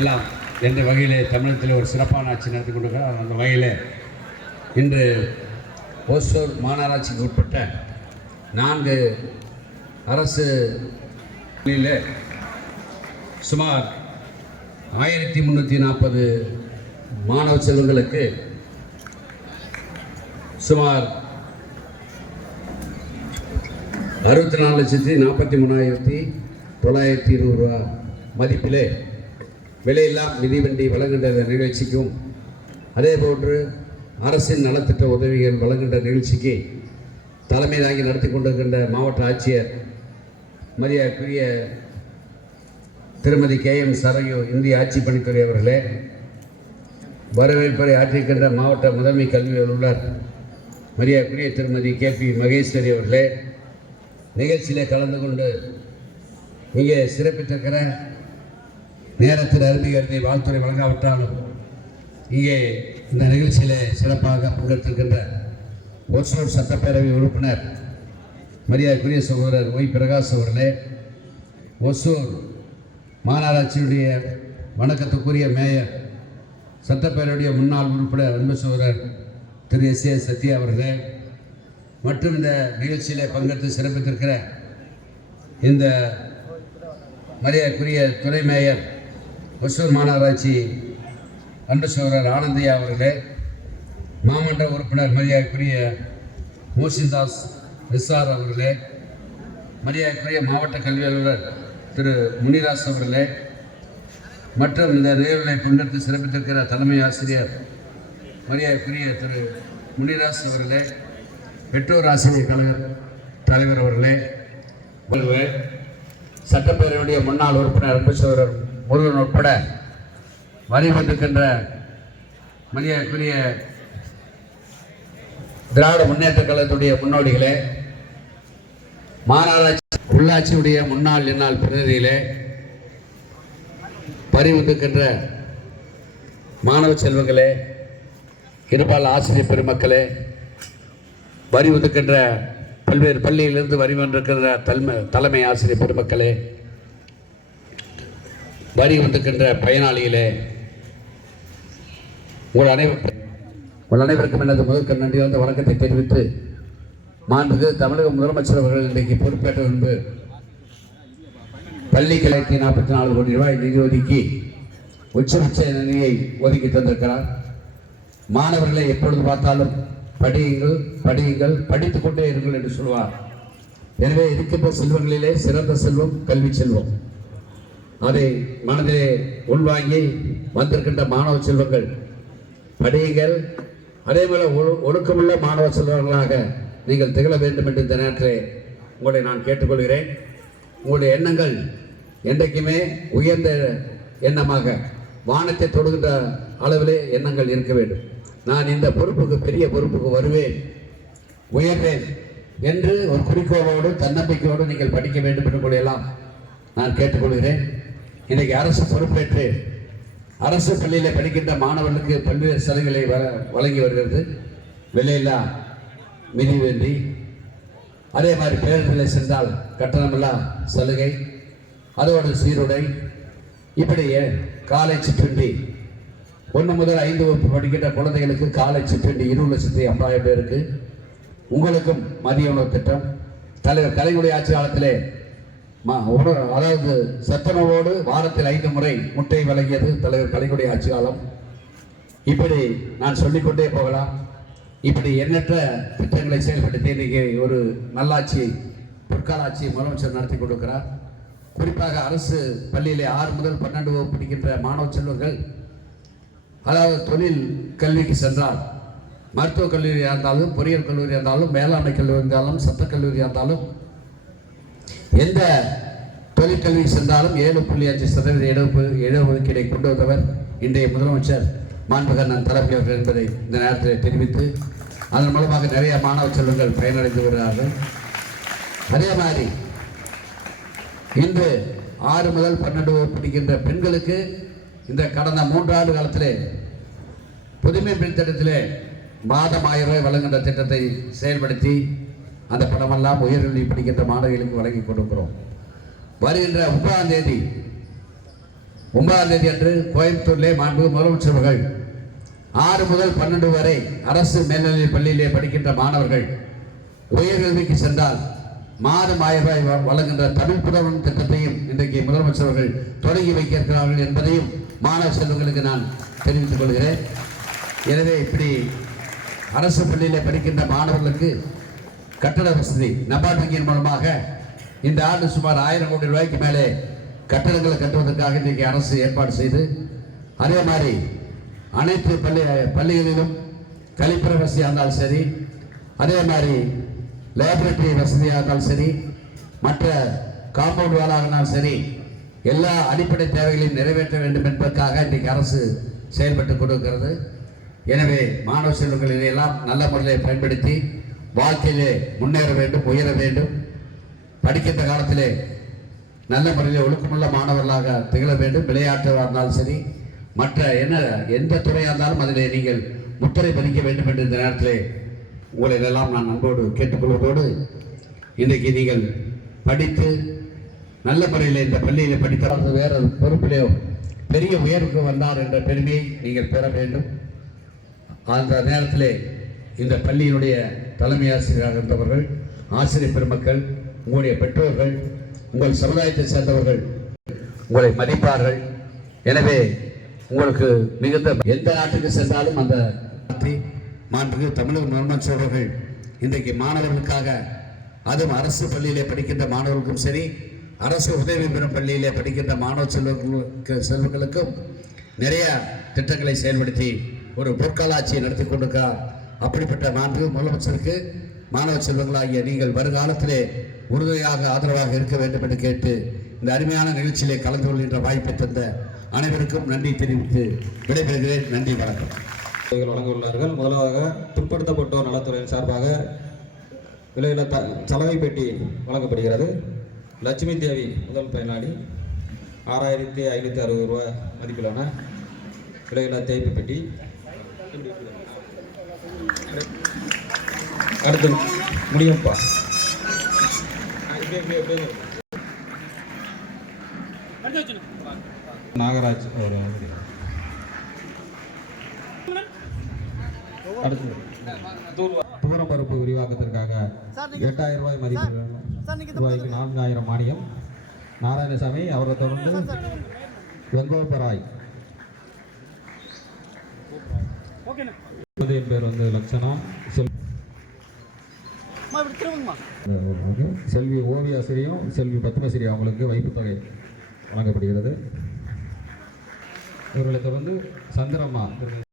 எல்லாம் என்ற வகையிலே தமிழகத்தில் ஒரு சிறப்பான ஆட்சி நடத்தி கொண்டிருக்கிறார். அந்த வகையில் இன்று ஓசூர் மாநகராட்சிக்கு உட்பட்ட 4 அரசு சுமார் 1340 மாணவ செல்வங்களுக்கு சுமார் 64,43,920 ரூபா மதிப்பிலே விலையில்லா மிதிவண்டி வழங்குகின்ற நிகழ்ச்சிக்கும் அதேபோன்று அரசின் நலத்திட்ட உதவிகள் வழங்குகின்ற நிகழ்ச்சிக்கு தலைமை தாங்கி நடத்தி கொண்டிருக்கின்ற மாவட்ட ஆட்சியர் மரியாதைக்குரிய திருமதி KM சரையு இந்திய ஆட்சி பணித்துறை அவர்களே, வரவேற்பை ஆற்றிருக்கின்ற மாவட்ட முதன்மை கல்வி அலுவலர் மரியாதைக்குரிய திருமதி KP மகேஸ்வரி அவர்களே, நிகழ்ச்சியிலே கலந்து கொண்டு இங்கே சிறப்பித்திருக்கிற நேரத்தில் அருமையை வாழ்த்துறை வழங்காவிட்டாலும் இங்கே இந்த நிகழ்ச்சியிலே சிறப்பாக பங்கெடுத்திருக்கின்ற ஓசூர் சட்டப்பேரவை உறுப்பினர் மரியாதைக்குரிய சகோதரர் ஒய் பிரகாஷ் அவர்களே, ஓசூர் மாநகராட்சியுடைய வணக்கத்துக்குரிய மேயர் சட்டப்பேரவையுடைய முன்னாள் உறுப்பினர் அன்பு சகோதரர் திரு SA சத்யா அவர்களே, மற்றும் இந்த நிகழ்ச்சியிலே பங்கெடுத்து சிறப்பித்திருக்கிற இந்த மரியாதைக்குரிய துணை மேயர் ஓசூர் மாநகராட்சி அன்பு சகோதரர் ஆனந்தியா அவர்களே, மாமன்ற உறுப்பினர் மரியாதைக்குரிய மோசின்தாஸ் SR அவர்களே, மரியாதைக்குரிய மாவட்ட கல்வி அலுவலர் திரு முனிராஸ் அவர்களே, மற்றும் இந்த நிகழ்வுகளை பங்கெடுத்து சிறப்பித்திருக்கிற தலைமை ஆசிரியர் மரியாதைக்குரிய திரு முனிராஸ் அவர்களே, பெற்றோர் ஆசிரியர் கழக தலைவர் அவர்களே, சட்டப்பேரவையுடைய முன்னாள் உறுப்பினர் அன்பு சகோதரர் முருகன் உட்பட வந்திருக்கின்ற மரியாதைக்குரிய திராவிட முன்னேற்ற கழகத்துடைய முன்னோடிகளே, மாநகராட்சி உள்ளாட்சியுடைய முன்னாள் இந்நாள் பிரதிநிதிகளே, வந்திருக்கின்ற மாணவ செல்வங்களே, இருபால் ஆசிரியர் பெருமக்களே, வந்திருக்கின்ற பல்வேறு பள்ளியிலிருந்து வந்திருக்கின்ற தலைமை ஆசிரியர் பெருமக்களே, வந்திருக்கின்ற பயனாளிகளே, உங்கள் அனைவருக்கும் எனது முதற்க நன்றி வந்து வணக்கத்தை தெரிவித்து, மாண்புமிகு தமிழக முதலமைச்சர் அவர்கள் இன்றைக்கு பொறுப்பேற்ற முன்பு பள்ளிக்கு 44 கோடி ரூபாய் நிதி ஒதுக்கி உச்சபட்ச நிதியை ஒதுக்கி தந்திருக்கிறார். மாணவர்களை எப்பொழுது பார்த்தாலும் படியுங்கள் படியுங்கள் படித்துக் கொண்டே இருங்கள் என்று சொல்வார். எனவே இருக்கின்ற செல்வங்களிலே சிறந்த செல்வம் கல்வி செல்வம். அதை மனதிலே உள்வாங்கி வந்திருக்கின்ற மாணவ செல்வங்கள் படியுங்கள், அதேபோல ஒழுக்கமுள்ள மாணவ செல்வங்களாக நீங்கள் திகழ வேண்டும் என்று இந்த நேரத்திலே உங்களை நான் கேட்டுக்கொள்கிறேன். உங்களுடைய எண்ணங்கள் என்றைக்குமே உயர்ந்த எண்ணமாக வானத்தை தொடுகின்ற அளவிலே எண்ணங்கள் இருக்க வேண்டும். நான் இந்த பொறுப்புக்கு பெரிய பொறுப்புக்கு வருவேன், உயர்வேன் என்று ஒரு குறிக்கோளோடு தன்னம்பிக்கையோடு நீங்கள் படிக்க வேண்டும் என்று கூடியெல்லாம் நான் கேட்டுக்கொள்கிறேன். இன்றைக்கு அரசு பொறுப்பேற்று அரசு பள்ளியில் படிக்கின்ற மாணவர்களுக்கு பல்வேறு சலுகைகளை வழங்கி வருகிறது. விலையில்லா மிதிவண்டி, அதே மாதிரி பேருந்தில் சென்றால் கட்டணமில்லா சலுகை, அதோடு சீருடை, இப்படி காலை சிற்றுண்டி 1 முதல் 5 வகுப்பு படிக்கின்ற குழந்தைகளுக்கு காலை சிற்றுண்டி 20,50,000 பேருக்கு, உங்களுக்கும் மதிய உணவு திட்டம், தலைவர் கலைஞருடைய ஆட்சி காலத்திலே அதாவது சத்துணவோடு வாரத்தில் 5 முறை முட்டை வழங்கியது தலைவர் கலைஞருடைய ஆட்சி காலம். இப்படி நான் சொல்லிக்கொண்டே போகலாம். இப்படி எண்ணற்ற திட்டங்களை செயல்படுத்தி இன்றைக்கி ஒரு நல்லாட்சியை பொற்கால ஆட்சியை முதலமைச்சர் நடத்தி கொண்டிருக்கிறார். குறிப்பாக அரசு பள்ளியிலே 6 முதல் 12 வகுப்பு படிக்கின்ற மாணவ செல்வங்கள், அதாவது தொழில் கல்விக்கு சென்றால் மருத்துவக் கல்லூரியாக இருந்தாலும், பொறியியல் கல்லூரியாக இருந்தாலும், மேலாண்மை கல்லூரி இருந்தாலும், சட்டக்கல்லூரியாக இருந்தாலும், எந்த தொழிற்கல்வி சென்றாலும் 7.5% இடஒதுக்கீடை கொண்டு வந்தவர் இன்றைய முதலமைச்சர் மாண்புமிகு அண்ணன் தளபதி அவர்கள் என்பதை இந்த நேரத்தில் தெரிவித்து, அதன் மூலமாக நிறைய மாணவ செல்வங்கள் பயனடைந்து வருகிறார்கள். அதே மாதிரி இன்று 6 முதல் 12 வகுப்பு படிக்கின்ற பெண்களுக்கு இந்த கடந்த 3 ஆண்டு காலத்திலே புதுமை பெண் திட்டத்திலே மாதம் 1000 ரூபாய் வழங்குகின்ற திட்டத்தை செயல்படுத்தி அந்த பணமெல்லாம் உயர்கல்வி படிக்கின்ற மாணவிகளுக்கு வழங்கி கொடுக்கிறோம். வருகின்ற 3ஆம் தேதி 9ஆம் தேதி அன்று கோயம்புத்தூரிலே மாண்பு முதலமைச்சர் அவர்கள் 6 முதல் 12 வரை அரசு மேல்நிலைப் பள்ளியிலே படிக்கின்ற மாணவர்கள் உயர்கல்விக்கு சென்றால் மாதம் 1000 ரூபாய் வழங்குகின்ற தமிழ் புதல்வன் திட்டத்தையும் இன்றைக்கு முதலமைச்சர் அவர்கள் தொடங்கி வைக்க இருக்கிறார்கள் என்பதையும் மாணவ செல்வங்களுக்கு நான் தெரிவித்துக் கொள்கிறேன். எனவே இப்படி அரசு பள்ளியிலே படிக்கின்ற மாணவர்களுக்கு கட்டட வசதி நபார்டு வங்கியின் மூலமாக இந்த ஆண்டு சுமார் 1000 கோடி ரூபாய்க்கு மேலே கட்டடங்களை கட்டுவதற்காக இன்றைக்கு அரசு ஏற்பாடு செய்து, அதே மாதிரி அனைத்து பள்ளிகளிலும் கழிப்பறை வசதியாக இருந்தாலும் சரி, அதே மாதிரி லேபரட்டரி வசதியாக இருந்தாலும் சரி, மற்ற காம்பவுண்ட் வாலாக இருந்தாலும் சரி, எல்லா அடிப்படை தேவைகளையும் நிறைவேற்ற வேண்டும் என்பதற்காக இன்றைக்கு அரசு செயல்பட்டு கொடுக்கிறது. எனவே மாணவ செல்வங்கள் இதையெல்லாம் நல்ல முறையில் பயன்படுத்தி வாழ்க்கையிலே முன்னேற வேண்டும், உயர வேண்டும். படிக்கின்ற காலத்திலே நல்ல முறையில் ஒழுக்கமுள்ள மாணவர்களாக திகழ வேண்டும். விளையாட்டாக இருந்தாலும் சரி, மற்ற எந்த துறையாக இருந்தாலும் அதிலே நீங்கள் முத்திரை பதிக்க வேண்டும் என்று இந்த நேரத்திலே உங்களை எல்லாம் நான் அன்போடு கேட்டுக்கொள்வதோடு, இன்றைக்கு நீங்கள் படித்து நல்ல முறையில் இந்த பள்ளியில் படித்த வேறு பொறுப்பிலேயோ பெரிய உயர்வுக்கு வந்தார் என்ற பெருமையை நீங்கள் பெற வேண்டும். அந்த நேரத்திலே இந்த பள்ளியினுடைய தலைமை ஆசிரியராக இருந்தவர்கள், ஆசிரியர் பெருமக்கள், உங்களுடைய பெற்றோர்கள், உங்கள் சமுதாயத்தை சேர்ந்தவர்கள் உங்களை மதிப்பார்கள். எனவே உங்களுக்கு மிகுந்த எந்த நாட்டுக்கு சென்றாலும் அந்த மாண்புக்கு தமிழக முதலமைச்சர் அவர்கள் இன்றைக்கு மாணவர்களுக்காக, அதுவும் அரசு பள்ளியிலே படிக்கின்ற மாணவர்களுக்கும் சரி, அரசு உதவி பெறும் பள்ளியிலே படிக்கின்ற மாணவ செல்வங்களுக்கும் நிறைய திட்டங்களை செயல்படுத்தி ஒரு பொற்கால ஆட்சியை நடத்தி கொண்டிருக்கிறார். அப்படிப்பட்ட மாண்பு முதலமைச்சருக்கு மாணவ செல்வங்களாகிய நீங்கள் வருங்காலத்திலே உறுதியாக ஆதரவாக இருக்க வேண்டும் என்று கேட்டு இந்த அருமையான நிகழ்ச்சியிலே கலந்து கொள்கின்ற வாய்ப்பை தந்த அனைவருக்கும் நன்றி தெரிவித்து விடைபெறுகிறேன். நன்றி, வணக்கம். வழங்க உள்ளார்கள். முதலாக பிற்படுத்தப்பட்டோர் நலத்துறையின் சார்பாக விலையில்லா சலவை பெட்டி வழங்கப்படுகிறது. லட்சுமி தேவி முதல் பயனாளி 6560 ரூபாய் மதிப்பிலான விலையில்லா தேய்ப்பு பெட்டி. அடுத்து முடியும்ப்பா. நாகராஜ் ஒரு அடுத்து தூரம் பருப்பு விரிவாக்கத்திற்காக 8000 ரூபாய் மதிப்பு ரூபாய்க்கு 4000 மானியம். நாராயணசாமி, அவரை தொடர்ந்து வெங்கோபராய், என் பேர் வந்து லட்சணம். செல்வி ஓவியாசிரியும் செல்வி பத்மஸ்ரீ அவங்களுக்கு வைப்பு தொகை வழங்கப்படுகிறது. இவர்களை தொடர்ந்து சந்திரம்மா